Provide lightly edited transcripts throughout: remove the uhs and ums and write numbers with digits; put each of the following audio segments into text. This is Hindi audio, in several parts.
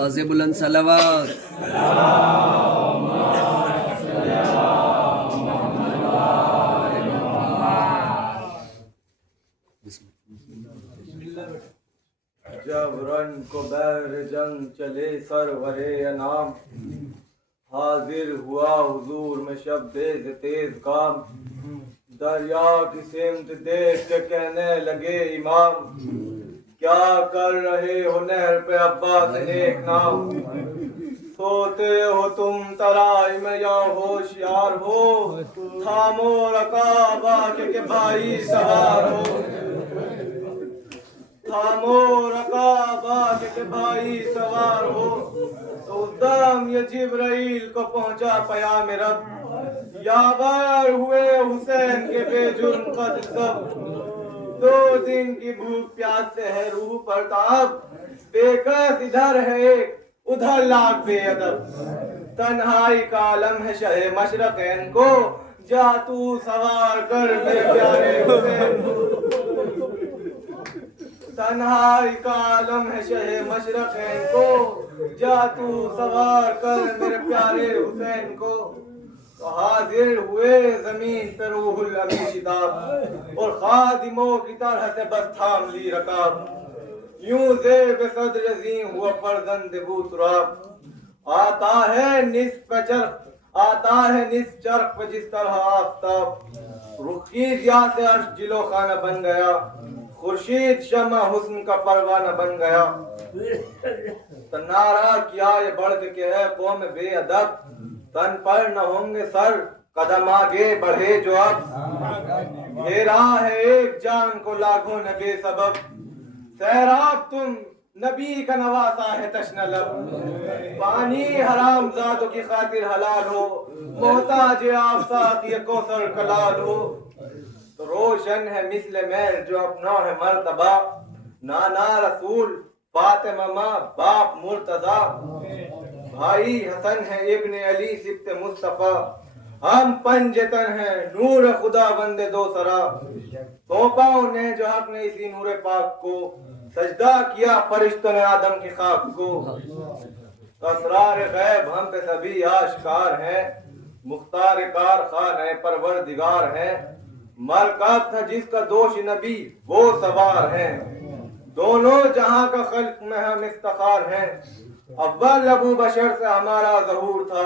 आवाज़ बुलंद सलावत। जब रन को बैर जंग चले सरवरे अनाम, हाजिर हुआ हुजूर में शब्द तेज काम। दरिया की सिमत देख के कहने लगे इमाम, क्या कर रहे हो नहर पे अब्बास एक नाम। सोते हो तुम तराई में या होशियार हो, थामो रकाबा के भाई सवार हो। थामो रकाबा के भाई सवार हो। तो दम ये जिब्राइल को पहुंचा पयाम रब, यावर हुए हुसैन के बेजुर्म कद सब। 2 दिन की भूख प्यास से है रूह पर ताब, बेकस इधर है एक उधर लाख बेअदब। तन्हाई का आलम है शहे मशरक़ैन को, जा तू सवार कर मेरे प्यारे हुसैन को। तन्हाई का आलम है शहे मशरक़ैन को, जा तू सवार कर मेरे प्यारे हुसैन को। तो हाजिर हुए जमीन पे रूहुल अमीन शिताब, और खादिमों की तरह से बस थाम ली रकाब। यूं ज़ेब सद्र ज़ीं हुआ फर्जंद बू तुराब। आता है निस्फ चरख पे जिस तरह आफ़ताब। रुखी ज़िया से अर्श जिलो खाना बन गया, खुर्शीद शम्मा हुस्न का परवाना बन गया। तो नारा किया ये बढ़ के है कौम बेअदब, तन पर न होंगे सर कदम आगे बढ़े जो अब। घेरा है एक जान को लाखों ने बेसबब, सैराब तुम नबी का नवासा है तश्न लब। पानी हराम जादों की खातिर हलाल हो, मोहताज आफसात ये कौसर कलाल हो। तो रोशन है मिस्ल मेर जो अपना है मर्तबा, नाना रसूल फातिमा माँ बाप मुर्तजा। भाई हसन है इब्ने अली सिब्त मुस्तफा, हम पंजतन है नूर खुदा बंदे दो सरा। तोपाओं ने जो हक ने इसी नूर पाक को, सजदा किया फरिश्तों ने आदम की खाक को। असरार गैब हम पे सभी आश्कार हैं, मुख्तार कार खान है परवरदिगार है। मरकब था जिसका दोष नबी वो सवार है, दोनों जहां का खल्क में हम इफ्तिखार हैं। अव्वल अबू बशर से हमारा ज़हूर था,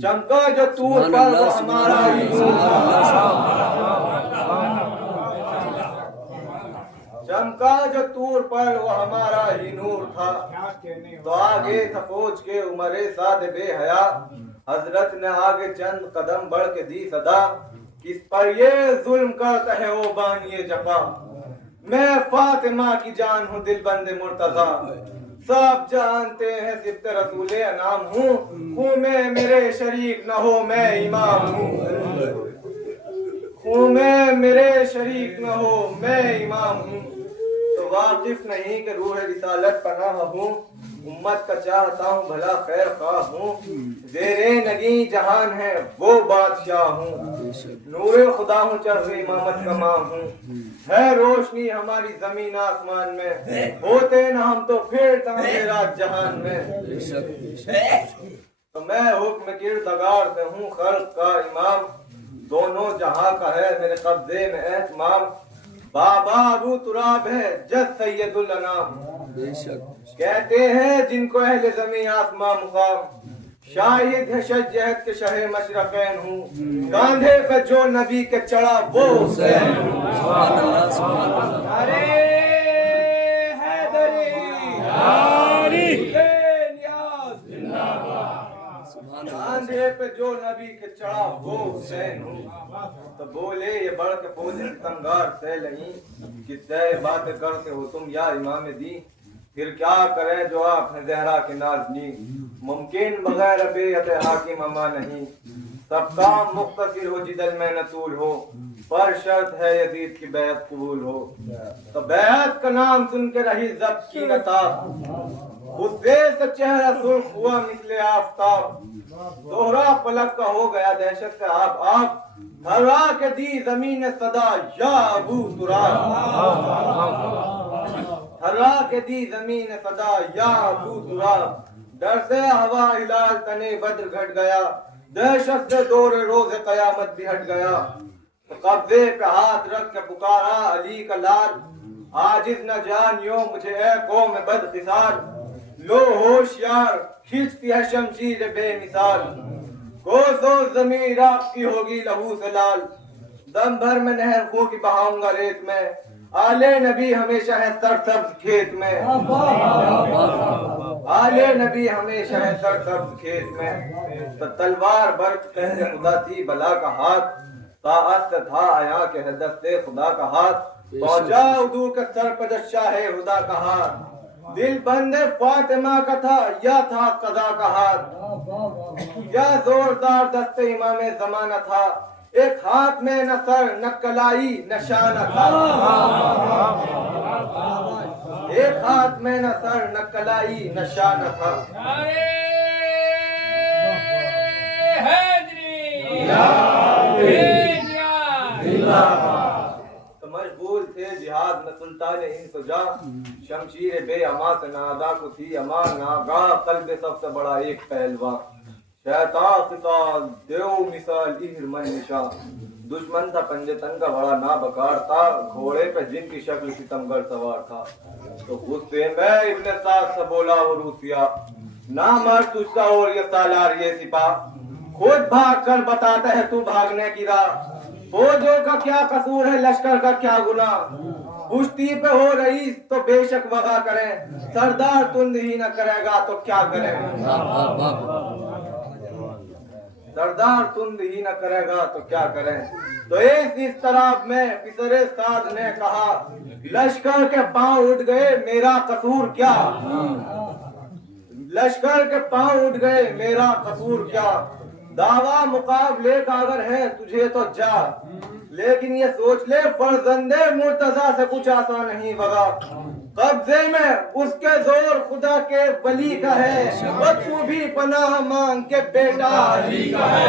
चमका जो तूर पर वो हमारा ही नूर था। चमका जो तूर पर वो हमारा ही नूर था। तो आगे था फौज के उमरे साद बेहया, हजरत ने आगे चंद कदम बढ़ के दी सदा। किस पर ये जुल्म करता है वो बानिए जफा, मैं फातिमा की जान हूँ दिल बंदे मुर्तजा। सब जानते हैं सिफ्त रसूले अनाम हूँ मैं, मेरे शरीक न हो मैं इमाम हूँ मैं, मेरे शरीक न हो मैं इमाम हूँ। तो वाकिफ नहीं कि रूह रिसालत पनाह हूँ, उम्मत का चाहता हूँ भला खैर ख्वाह हूँ। ज़ेरे नगी जहान है वो बादशाह हूँ, नूरे खुदा हूँ चर्रे इमामत का माँ हूँ। है रोशनी हमारी जमीन आसमान में, होते न हम तो फिर मेरा जहान में। तो मैं हुक्म किरदगार से हूँ खल्क का इमाम, दोनों जहां का है मेरे कब्जे में एहतमाम। बाबा अबू तुराब है जज सैयदुल अनाम, कहते हैं जिनको अहले ज़मीन आसमां मुकाम। शाहिद है शजहत के शहे मशरक़ैन हूँ, कांधे पे जो नबी के चढ़ा वो हुसैन हूँ। अरे हैदरी कांधे पे जो नबी के चढ़ा वो हुसैन हूँ। तो बोले ये बढ़ के बोले तंगार से नहीं, कितने बातें करते हो तुम या इमाम दी। फिर क्या करे जो आपने जहरा के नाज़नी, मुमकिन बगैर बेअत हाकिम अमा नहीं। सब काम मुख्तसिर हो जिदल में नतूल हो, पर शर्त है यजीद की बैत कबूल हो। तो बैत का नाम सुन के रही जब्त की नताब, उससे से चेहरा सुर्ख हुआ मिसले आफताब। दोहरा पलक का हो गया दहशत का आप धरा के दी जमीन सदा या अबू तुराब। धरा के दी जमीन सदा या अबू तुराब, डर से हवा हिलाल तने बद्र घट गया, दहशत से दौरे रोज़े कयामत भी हट गया। तो कब्जे पे हाथ रख के पुकारा अली का लाल, आजिज न जानियो मुझे ए कौम बदकिसार। लो होशियार खींचती है शमशीर बेमिसाल, कोसों ज़मीर आपकी होगी लहू से लाल। दम भर में नहर खू की बहाऊंगा रेत में, आले नबी हमेशा है सरसब्ज खेत में। आले नबी हमेशा है सरसब्ज खेत में। तो तलवार बर्क कहरे खुदा थी बला का हाथ, ताअत से था आया के हदत से खुदा का हाथ। पहुंचा उदू के सर पर शाहे हुदा का हाथ, दिल बंदे फातिमा का था या था कदा का हाथ। क्या जोरदार दस्ते इमामे जमाना था, एक हाथ में न सर न कलाई न शाना था। एक हाथ में न सर न कलाई न शाना था। तो मशगूल थे जिहाद में सुल्तान इंसुजा, शमशीर बेअमा से नादा को थी अमा नागा। कल्ब सबसे बड़ा एक पहलवान, शैतान किताल देव मिसाल इहर मन निशा। दुश्मन था पंजे तन का बड़ा ना बकार था, घोड़े पे जिनकी शक्ल सितमगर सवार था। तो गुस्से में इब्ने साद से बोला वो रूसिया, ना मर तुझसा और ये सालार ये सिपा। खुद भाग कर बताता है तू भागने की राह, फौजों का क्या कसूर है लश्कर का क्या गुनाह। कुश्ती पे हो रही तो बेशक वगा करें, सरदार तुंद ही न करेगा तो क्या करें। सरदार तुंद ही न करेगा तो क्या करें। तो इस तरह में पिसरे साध ने कहा, लश्कर के पांव उठ गए मेरा कसूर क्या। लश्कर के पांव उठ गए मेरा कसूर क्या। दावा मुकाबले का अगर है तुझे तो जा, लेकिन ये सोच ले फर्जंदे मुर्तजा से कुछ आसान नहीं बगा। कब्जे में उसके जोर खुदा के वली का है, वो तू भी पनाह मांग के बेटा अली का है।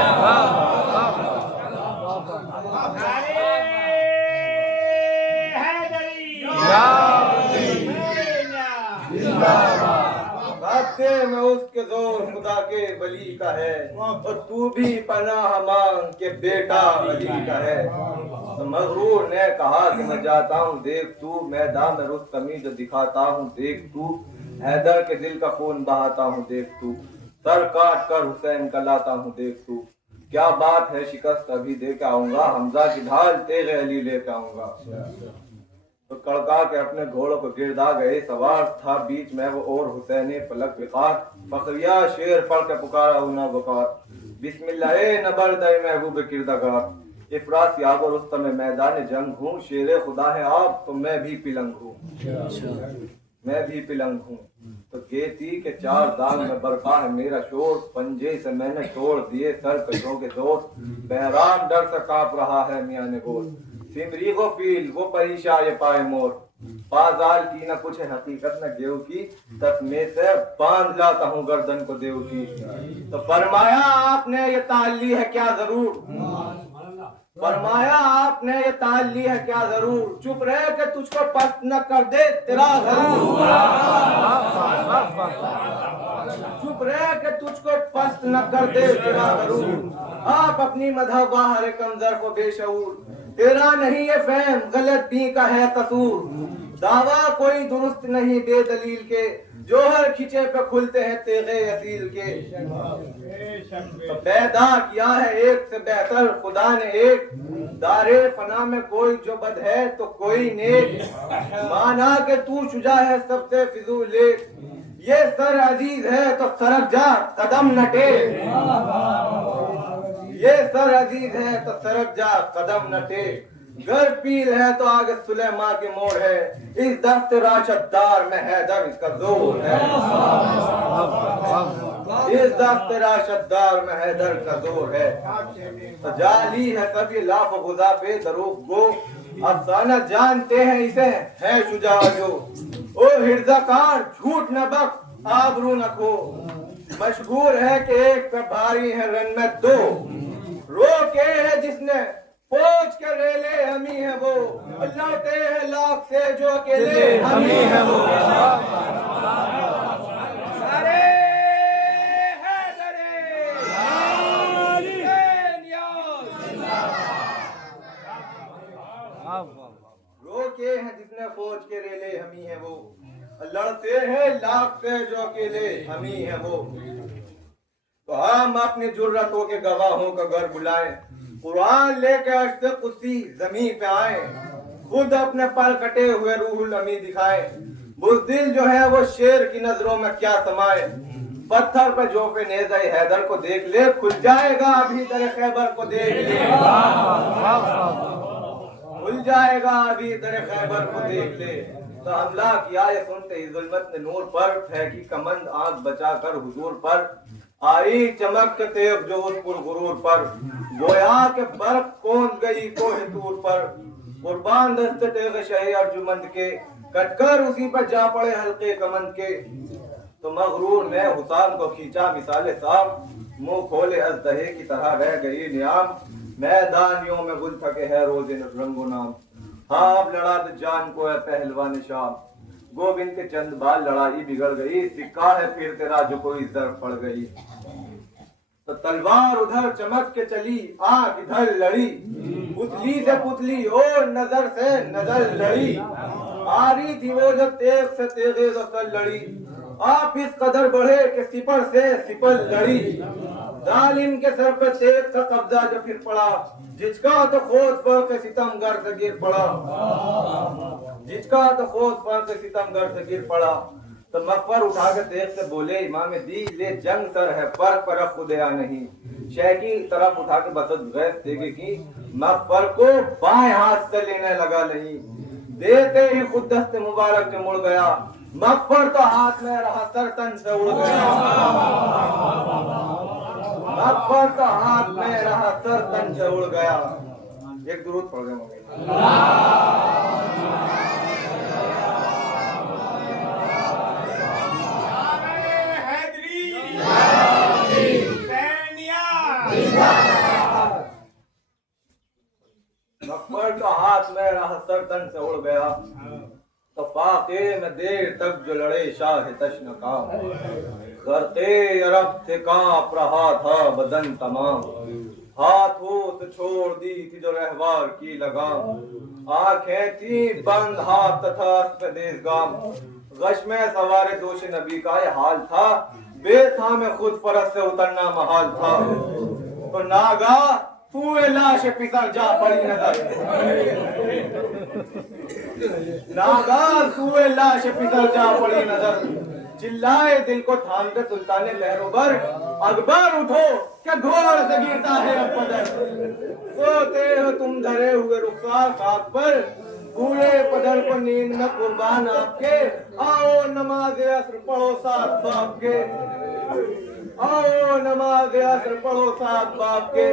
कब्जे में उसके जोर खुदा के वली का है, और तू भी पनाह मांग के बेटा अली का है। तो मगरूर ने कहा कि मैं जाता हूँ देख तू, मैदान में रुस्तमी जो दिखाता हूँ देख तू। हैदर के दिल का खून बहाता हूँ देख तू, सर काट कर हुसैन का लाता हूँ देख तू। क्या बात है शिकस्त अभी दे के आऊंगा, हमजा की ढाल तेरे अली लेके आऊंगा। तो कड़का के अपने घोड़ों को गिरदा गए सवार, था बीच में वो और हुसैन पलक विकार। फखरिया शेर पढ़ के पुकारा उना बकार, बिस्मिल्लाह नबर दे महबूब किरदागार। इफरात यागो रुस्तम में मैदान जंग हूँ, शेर खुदा है आप तो मैं भी पिलंग हूँ। मैं भी पिलंग हूँ। तो गेती के चार दाग में बरपा है मेरा शोर, पंजे से मैंने तोड़ दिए सर कशों के जोर। बहराम डर से कांप रहा है मियां ने गोल, सिमरी को फील वो परीशा ये पाए मोर। पाजाल की न कुछ है हकीकत न गेहूं की, तस्मे से बांध लाता हूँ गर्दन को देव की। तो फरमाया आपने ये ताल ली है क्या जरूर, फरमाया आपने ये ताल ली है क्या जरूर। चुप रहे कि तुझको पस्त न कर दे तेरा जरूर, चुप रहे कि तुझको पस्त न कर दे तेरा जरूर। आप अपनी मदह बाहर कमजर को बेशऊर, तेरा नहीं ये फहम गलत भी का है कसूर। दावा कोई दुरुस्त नहीं बेदलील के, जोहर खिंचे पे खुलते हैं तेगे असील के। तो पैदा किया है एक से बेहतर खुदा ने एक, दारे फना में कोई जो बद है तो कोई नेक। माना के तू शुजा है सबसे फिजूल एक, ये सर अजीज है तो सरक जा कदम न टेक। ये सर अजीज है तो सरक जा कदम न टेक। गर पील है तो आगे सुलेमा के मोड़ है, इस दस्त राशदार में हैदर इसका जोर है। इस दस्त राशदार में हैदर का जोर है। तो जाली है सभी लाफ गुजाफे दरूग गो, अफसाना जानते हैं इसे है शुजा जो। ओ हिर्जाकार झूठ न बक आबरू न खो, मशहूर है कि एक पे भारी है रन में दो। रोके है जिसने पहुंच के रेले हमी है वो, लौटे है लाख से जो अकेले हमी है वो। लड़ते हैं लाख से जो अकेले हम ही है वो। तो हम अपनी जुर्रतों के गवाहों का घर बुलाएं, कुरान लेके अश्ते कुर्सी जमीन पे आए, खुद अपने पर कटे हुए रूहुल अमी दिखाए। बुज़दिल जो है वो शेर की नजरों में क्या समाए, पत्थर पे जोफे नेज़े हैदर को देख ले, खुल जाएगा अभी दर खैबर को देख ले, खुल जाएगा अभी दर खैबर को देख ले। तो हमला किया ये सुनते ही जुल्मत ने नूर पर, फेंकी कमंद आग बचा कर हुजूर पर, आई चमक के तेब जो उस पुरगुरूर पर, गोया के बर्फ कौन गई कोह तूर पर, कुर्बान दस्ते तेग शहे अर्जुमंद के, कटकर उसी पर जा पड़े हल्के कमंद के। तो मगरूर ने हुसाम को खींचा मिसाले साफ, मुंह खोले अजदहे की तरह रह गई नियाम, मैदानियों में गुल थके है रोजे रंगो नाम। हाँ लड़ा तो जान को है पहलवान शाम, गोविंद के चंद बाल लड़ाई बिगड़ गई, सिक्का है फिर तेरा जो कोई जर पड़ गई। तो तलवार उधर चमक के चली, आंख इधर लड़ी, पुतली से पुतली और नजर से नजर लड़ी, आ रही थी वो जो तेग से तेगे तो लड़ी, आप इस कदर बढ़े कि सिपर से सिपर लड़ी, जालिम के सर पे तेग का कब्जा जो फिर पड़ा, जिसका तो खोद पर के सितमगर से गिर पड़ा, जिसका तो खोद पर के सितमगर से गिर पड़ा। तो मकबर उठा के तेग से बोले इमाम दी ले जंग सर है पर खुदया नहीं, शह की तरफ उठा के बसत गए तेगे की, मकबर को बाएं हाथ से लेने लगा नहीं, देते ही खुद दस्ते मुबारक से मुड़ गया, मकबर तो हाथ में रहा सर तन से उड़ गया, मकबर तो हाथ में रहा सर तन से उड़ गया। एक दुरूद पढ़ गए मकबर तो हाथ में रहा सर तन से उड़ गया। तो फाके में देर तक जो लड़े शाह तशनका, करते अरब से कांप रहा था बदन तमाम, हाथों से छोड़ दी थी जो रहवार की लगाम, आंखें थी बंद हाथ तथा देशगाम, गश में सवारे दोष नबी का ये हाल था, बेथा में खुद परत से उतरना महाल था। तो नागा तूए लाश पितर जा पड़ी नजर, नागा तूए लाश पितर जा पड़ी नजर, चिल्लाए दिल को थाम के सुल्ताने लहरों अकबर उठो क्या घोर से गिरता है अब पदर, सोते हो तुम धरे हुए रुखसार साथ पर, भूले पदर को नींद में कुर्बान आपके, आओ नमाज असर पढ़ो साथ बाप के, आओ नमाज असर पढ़ो साथ बाप के।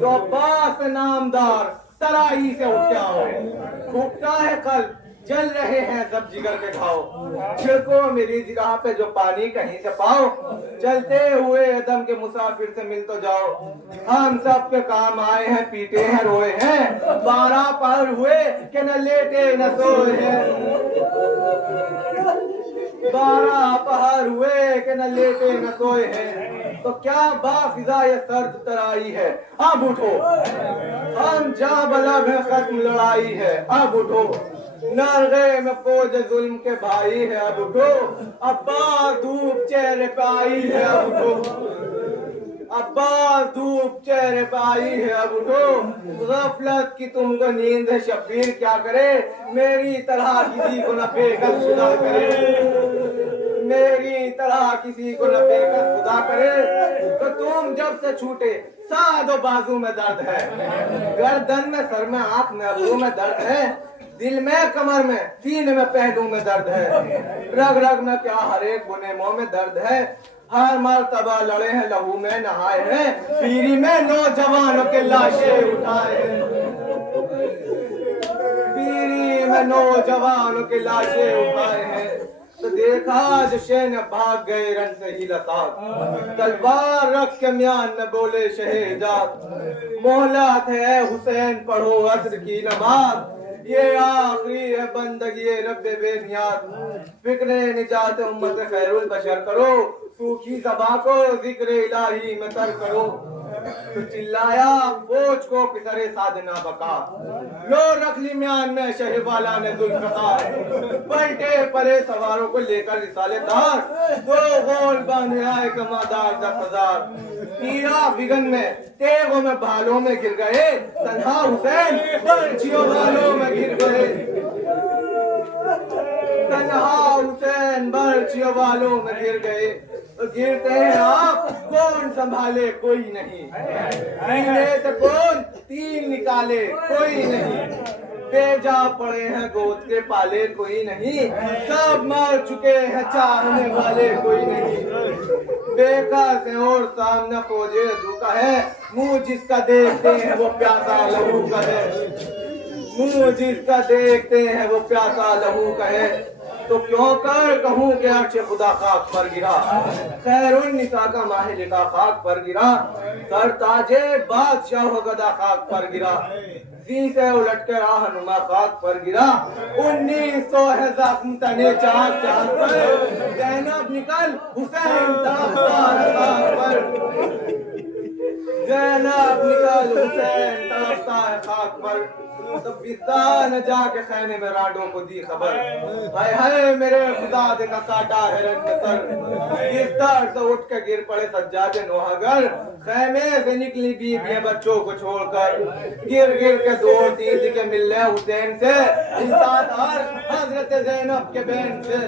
तो अब्बास नामदार तराई से उठ के आओ, फूकता है कल जल रहे हैं सब जिगर के खाओ, छिड़को मेरी जिराह पे जो पानी कहीं से पाओ, चलते हुए दम के मुसाफिर से मिल तो जाओ, हम सब के काम आए हैं पीटे हैं रोए हैं, 12 पहर हुए कि न लेटे न सोए हैं, 12 पहर हुए कि न लेटे न सोए हैं। तो क्या बाफिजा ये सर्द तराई है, अब उठो हम जा बलब है खत्म लड़ाई है, अब उठो नरगे में फौज जुल्म के भाई है, अब उठो अब्बास धूप चेहरे पे आई है, अब उठो अब्बास धूप चेहरे पे आई है, अब उठो गफलत की तुमको नींद है शब्बीर क्या करे, मेरी तरह किसी को न बेकस खुदा करे, मेरी तरह किसी को न बेकस खुदा करे। तो तुम जब से छूटे सादो बाजू में दर्द है, गर्दन में सर में आंख में अबरू में दर्द है, दिल में कमर में सीने में पहलू में दर्द है, रग रग में क्या हर एक बुने मुंह में दर्द है, हर मर्तबा लड़े हैं लहू में नहाए हैं, पीरी में नौजवानों के लाशें उठाए हैं, पीरी में नौजवानों के लाशें उठाए हैं। तो देखा जो शेन भाग गए रन से ही लताक, तलवार रख के म्यान में बोले शहेजाद, मोहलत है हुसैन पढ़ो असर की नमाज, ये आखिरी है बंदगी रब्बे बेनियाज, फिक्रे निजात उम्मत खैरुल बशर करो, सूखी ज़बां को जिक्र इलाही में तर करो, तो चिल्लाया फौज को पितरे साधना बका, लो रख ली म्यान में शहवाला ने जुल्फ़िकार, पलटे परे सवारों को लेकर रिसालेदार, दो गोल बांधे आए कमादार दफदार, तीरा फिगन में तेगों में भालों में गिर गए, तन्हा हुसैन बर्छियों भालों में गिर गए, तन्हा हुसैन बर्छियों भालों में गिर गए। गिरते हैं आप कौन संभाले कोई नहीं, सीने से कौन तीन निकाले कोई नहीं, बेजा पड़े हैं गोद के पाले कोई नहीं, सब मर चुके हैं चाहने वाले कोई नहीं, बेका से और सामने फौजे धुका है, मुंह जिसका देखते हैं वो प्यासा लहू का है, मुंह जिसका देखते हैं वो प्यासा लहू का है, तो क्यों कर कहूँ कि अर्श खुदा खाक पर गिरा, खैरुन निसा का माहिलिका खाक पर गिरा, सर ताजे बादशाह गदा खाक पर गिरा, सी से उलट कर रहनुमा खाक पर गिरा, 1900 है जख्म तने चाक चाक पर, ज़ैनब निकल हुसैन ताफ्तार खाक पर, ज़ैनब निकल हुसैन ताफ्तार खाक पर। तो पिता न जाके खैमे में राडों को दी खबर, हाय हाय मेरे खुदा दे का काटा है रंग सर, इस दर से उठ के गिर पड़े सज्जादे नोहागर, खैमे से निकली बीवियां बच्चों को छोड़कर, गिर गिर के दौड़ती थी के मिलने हुसैन से, इंसादार हजरत ज़ैनब के बहन से।